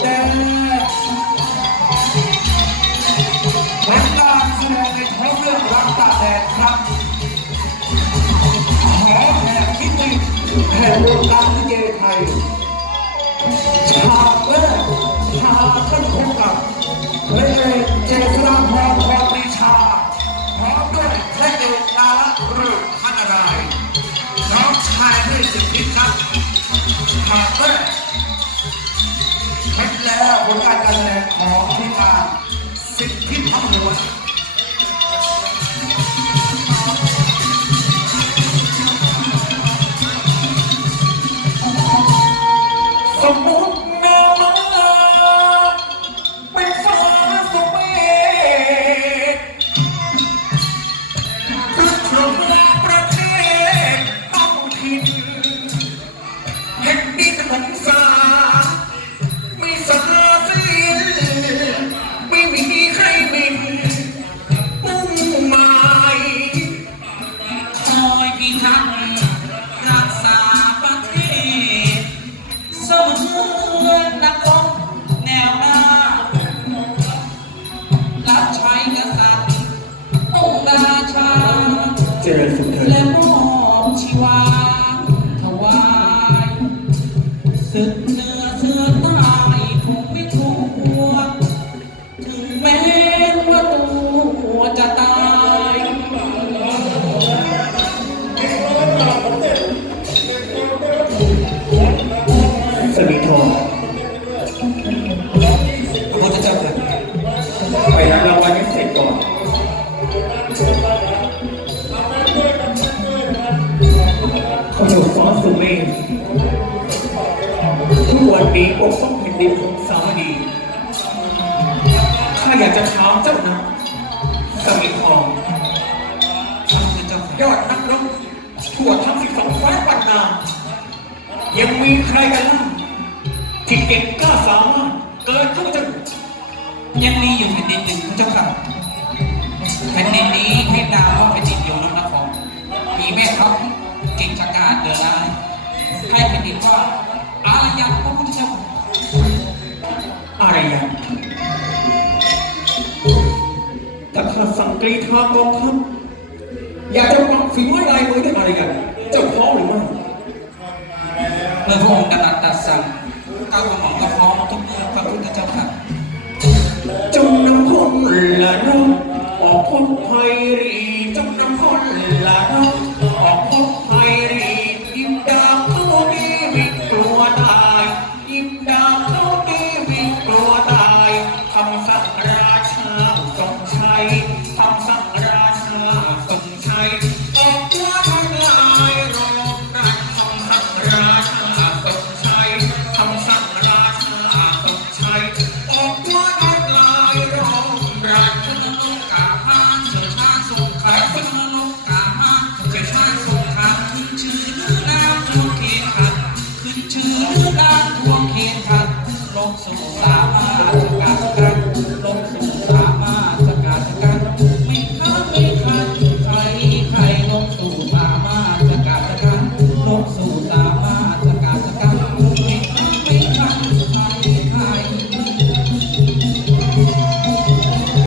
แดงและกาแห่งพิติแห่งวงการลิเกไทยฉากแรกากต้นพบกับพระเอกเจษฎาพพรปรีชาพร้อมด้วยพระเอกอารัษ์านรายน้องชายด้พิธิครับฉากแร ของ จริญสุขเถิและดมอบชีวาถวายศึกเหนือเสือใต้ถูกไม่ถูกถึงแม้ว่าตัวจะตายสนิททองพระพุทธเจ้าค่ะไปรับรางวัลให้เสร็จก่อน สุเมธทุกวันนี้ปกป้องแผ่นดินของสาวดี ข้าอยากจะถามเจ้านะสมิททองพระพุทธเจ้าค่ะยอดนักรบทั่วทั้ง12แคว้นปันนา ยังมีใครกันล่ะที่เก่งกล้าสามารถเกินข้าพเจ้ายังมีอยู่แผ่นดินหนึ่งพระเจ้าค่ะแผ่นดินนี้ให้นามว่าแผ่นดินเดียวน้ำนครมีแม่ทัพ เก่งชะกาจเดือดร้ายให้แผ่นดินว่าอารยันพระพุทธเจ้าอะไรยังแต่ข้าสั่งกรีธากองทัพอยากจะฟังฝีไม้ลายมือด้วยอะไรกันเจ้าพร้อมหรือไม่เมื่อพระองค์ตรัสสั่งก้าวกระหม่อมก็พร้อม ยคำสั่งราชาทรงชัยออกว่าทำลายรองได้คำสั่งราชาทรงชัยคำสั่งราชาทรงชัยออกว่าทำลายรองราราชชนลกกาพานเฉิดชาสงขลาชนลกกาพานเฉิดชาสงขลาขึ้นชื่อเรื่องน้ำทวงเขตขัดขึ้นชื่อเรื่องน้ำทวงเขตขัดลงสงสา